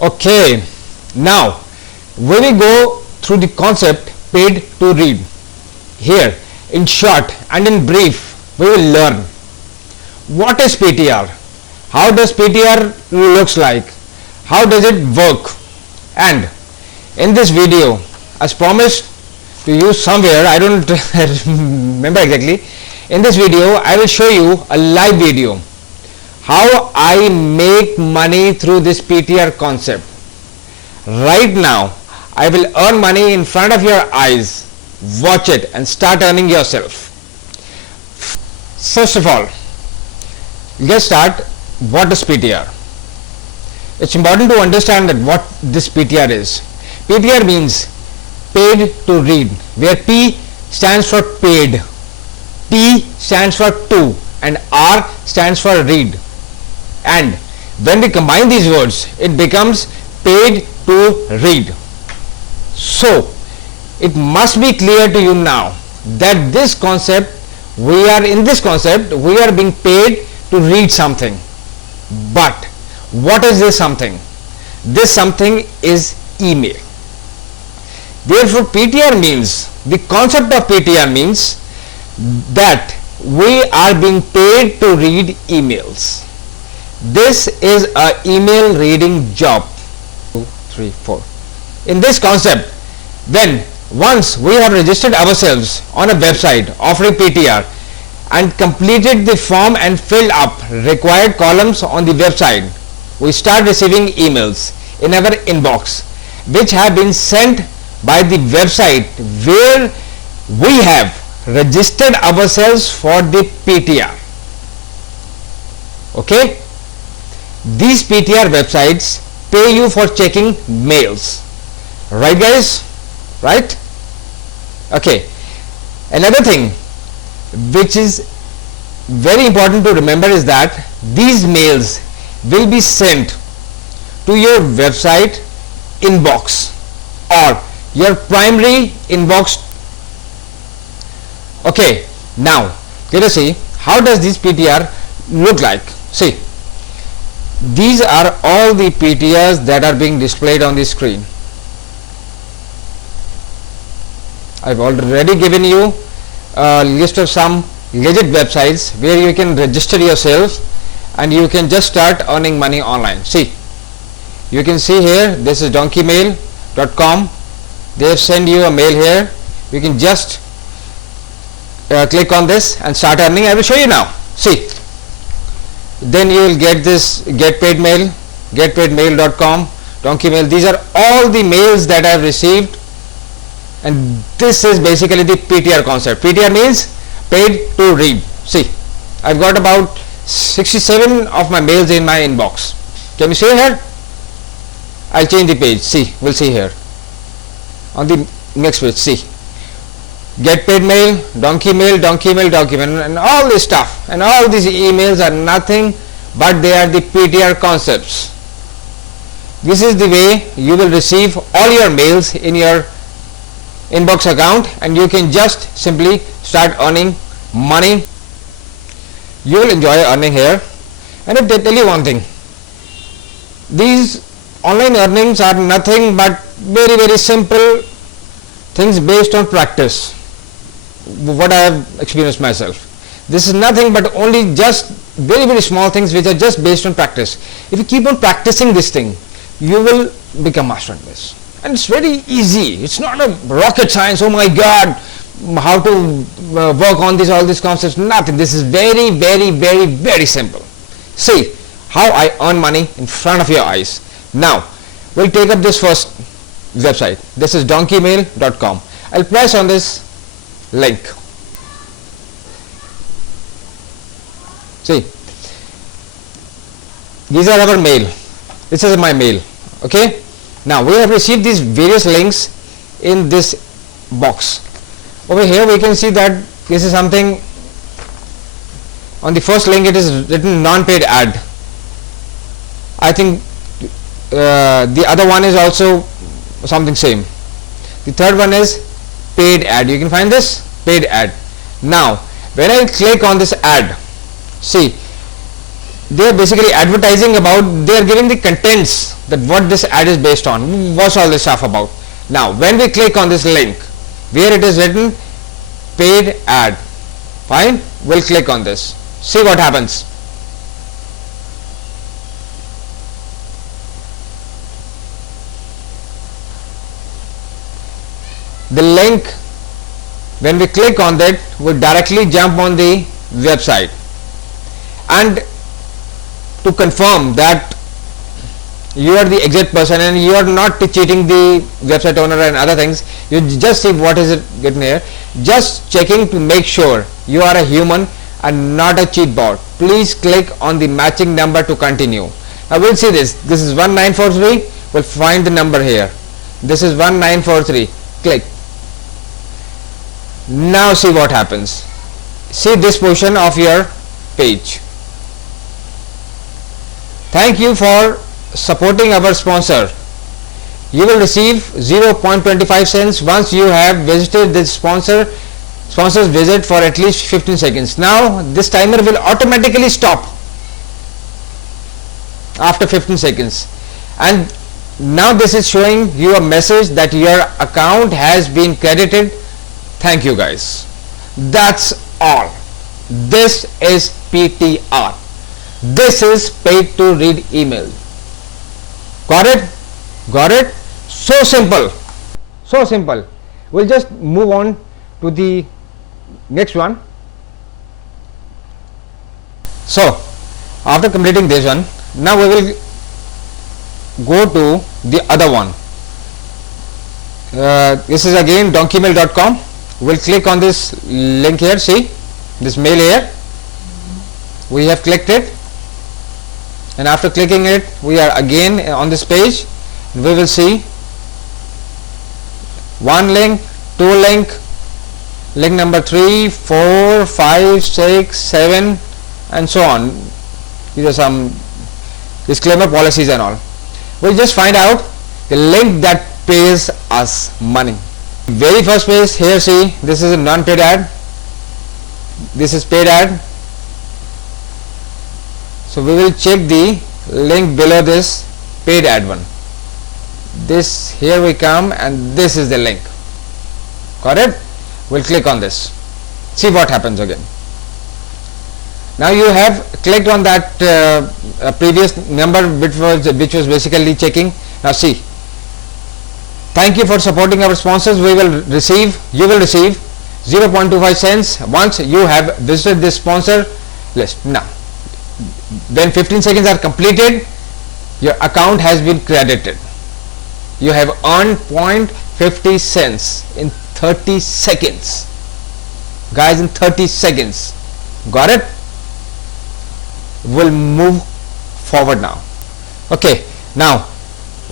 Okay, now we will go through the concept paid to read. Here, in short and in brief, we will learn what is PTR, how does PTR looks like, how does it work, and in this video, as promised to you somewhere, I don't remember exactly, in this video I will show you a live video how I make money through this PTR concept. Right now I will earn money in front of your eyes. Watch it and start earning yourself. First of all, let's start. What is PTR? It's important to understand that what this PTR is. PTR means paid to read, where P stands for paid, T stands for to, and R stands for read. And when we combine these words, it becomes paid to read. So it must be clear to you now that this concept, we are being paid to read something. But what is this something? This something is email. Therefore PTR means, the concept of PTR means that we are being paid to read emails. This is a email reading job. 2, 3, 4. In this concept, then once we have registered ourselves on a website offering PTR and completed the form and filled up required columns on the website, we start receiving emails in our inbox which have been sent by the website where we have registered ourselves for the PTR. Okay? These PTR websites pay you for checking mails. Right guys? Right? Okay. Another thing which is very important to remember is that these mails will be sent to your website inbox or your primary inbox. Okay, now let us see how does this PTR look like. See, these are all the PTRs that are being displayed on the screen. I've already given you a list of some legit websites where you can register yourself and you can just start earning money online. See, you can see here, this is donkeymail.com. they have sent you a mail here. You can just click on this and start earning. I will show you now. See, then you will get this get paid mail, getpaidmail.com, donkeymail. These are all the mails that I have received, and this is basically the PTR concept. PTR means paid to read. See, I've got about 67 of my mails in my inbox. Can you see here? I'll change the page. See, we'll see here on the next page. See, get paid mail, donkeymail, and all this stuff, and all these emails are nothing but they are the PTR concepts. This is the way you will receive all your mails in your inbox account, and you can just simply start earning money. You will enjoy earning here. And if they tell you one thing, these online earnings are nothing but very simple things based on practice. What I have experienced myself, this is nothing but only just very small things which are just based on practice. If you keep on practicing this thing, you will become master in this, and it's very easy. It's not a rocket science. Oh my god, how to work on this, all these concepts, nothing. This is very simple. See how I earn money in front of your eyes. Now we'll take up this first website. This is donkeymail.com. I'll press on this link. See, these are our mail. This is my mail. Okay, now we have received these various links in this box. Over here we can see that this is something. On the first link it is written non-paid ad. I think the other one is also something same. The third one is paid ad. You can find this paid ad. Now when I click on this ad, see, they are basically advertising about, they are giving the contents that what this ad is based on, what's all this stuff about. Now when we click on this link where it is written paid ad, fine, we'll click on this, see what happens. The link, when we click on that, will directly jump on the website, and to confirm that you are the exact person and you are not cheating the website owner and other things, you just see what is it getting here, just checking to make sure you are a human and not a cheat bot. Please click on the matching number to continue. Now we'll see this is 1943, we'll find the number here, this is 1943, click. Now see what happens, see this portion of your page. Thank you for supporting our sponsor. You will receive 0.25 cents once you have visited this sponsor's visit for at least 15 seconds. Now this timer will automatically stop after 15 seconds, and now this is showing you a message that your account has been credited. Thank you guys. That's all. This is PTR. This is paid to read email. Got it? Got it? So simple. So simple. We'll just move on to the next one. So after completing this one, now we will go to the other one. This is again donkeymail.com. We'll click on this link here, see this mail here, we have clicked it, and after clicking it we are again on this page. We will see one link, two link number 3, 4, 5, 6, 7 and so on. These are some disclaimer policies and all. We'll just find out the link that pays us money. Very first page here, see this is a non-paid ad, this is paid ad. So we will check the link below this paid ad one. This here we come and this is the link. Got it? We'll click on this, see what happens again. Now you have clicked on that previous number which was basically checking. Now see, thank you for supporting our sponsors. You will receive 0.25 cents once you have visited this sponsor list. Now when 15 seconds are completed, your account has been credited. You have earned 0.50 cents in 30 seconds. Guys, in 30 seconds. Got it? We'll move forward now. Okay, now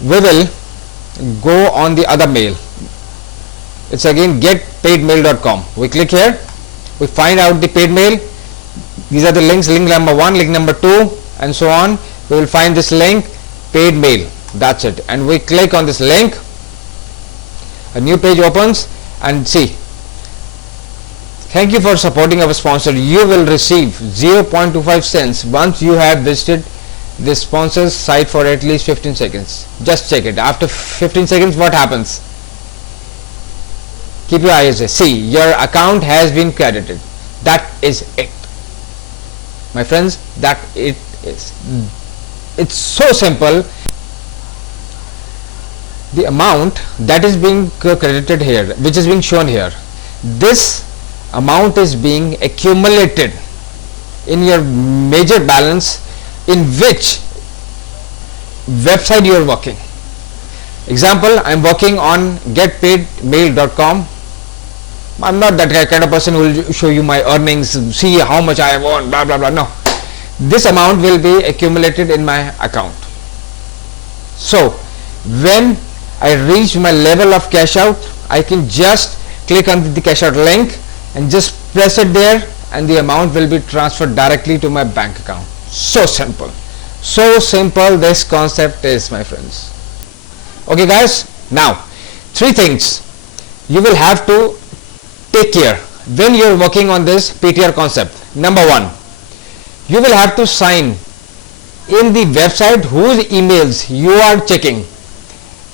we will go on the other mail. It's again getpaidmail.com. We click here, we find out the paid mail. These are the links, link number 1, link number 2 and so on. We will find this link, paid mail, that's it, and we click on this link. A new page opens and see, thank you for supporting our sponsor. You will receive 0.25 cents once you have visited this sponsor's site for at least 15 seconds. Just check it. After 15 seconds, what happens? Keep your eyes there. See, your account has been credited. That is it, my friends. That it is. It's so simple. The amount that is being credited here, which is being shown here, this amount is being accumulated in your major balance in which website you are working. Example, I am working on getpaidmail.com. I'm not that kind of person who will show you my earnings, see how much I have earned, blah blah blah. No, this amount will be accumulated in my account. So when I reach my level of cash out, I can just click on the cash out link and just press it there, and the amount will be transferred directly to my bank account. So simple, so simple this concept is, my friends. Okay guys, now 3 things you will have to take care when you are working on this PTR concept. Number 1, you will have to sign in the website whose emails you are checking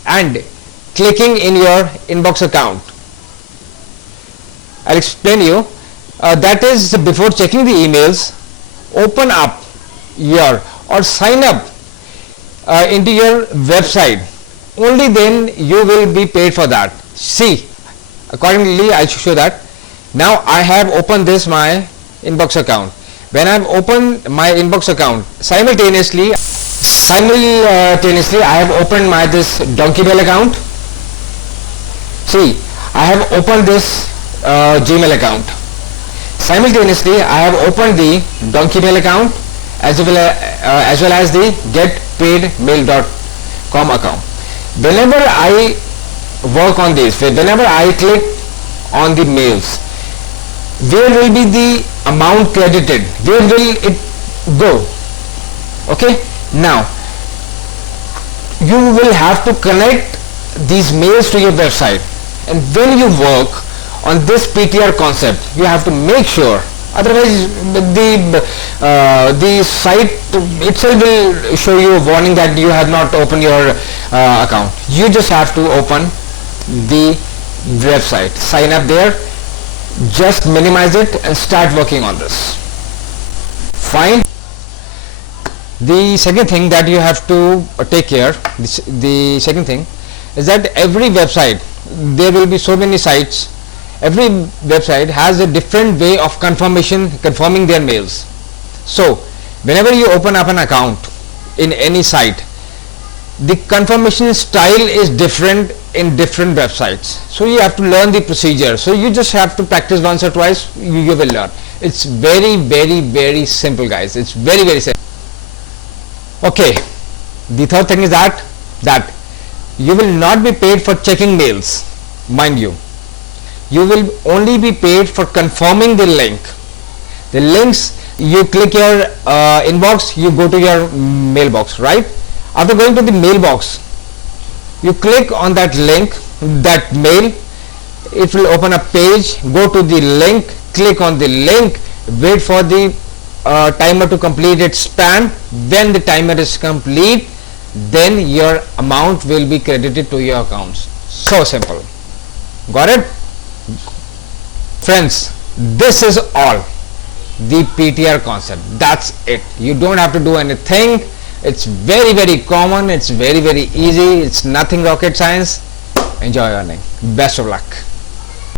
and clicking in your inbox account. I'll explain you. That is, before checking the emails, open up your or sign up into your website. Only then you will be paid for that. See, accordingly I should show that. Now I have opened this my inbox account. When I have opened my inbox account, simultaneously I have opened my this Donkey Bell account. See, I have opened this Gmail account. Simultaneously I have opened the Donkey Bell account as well as the getpaidmail.com account. Whenever I work on this, whenever I click on the mails, where will be the amount credited, where will it go? Okay, now you will have to connect these mails to your website, and when you work on this PTR concept, you have to make sure, otherwise the site itself will show you a warning that you have not opened your account. You just have to open the website, sign up there, just minimize it and start working on this. Fine. The second thing that you have to take care, the second thing is that every website, there will be so many sites, every website has a different way of confirming their mails. So whenever you open up an account in any site, the confirmation style is different in different websites. So you have to learn the procedure. So you just have to practice once or twice, you will learn. It's very simple, guys. It's very simple. Okay, the third thing is that you will not be paid for checking mails, mind you. You will only be paid for confirming the link. The links, you click your inbox, you go to your mailbox, right? After going to the mailbox, you click on that link, that mail, it will open a page. Go to the link, click on the link, wait for the timer to complete its span. When the timer is complete, then your amount will be credited to your accounts. So simple. Got it? Friends, this is all the PTR concept. That's it. You don't have to do anything. It's very common. It's very easy. It's nothing rocket science. Enjoy earning. Best of luck.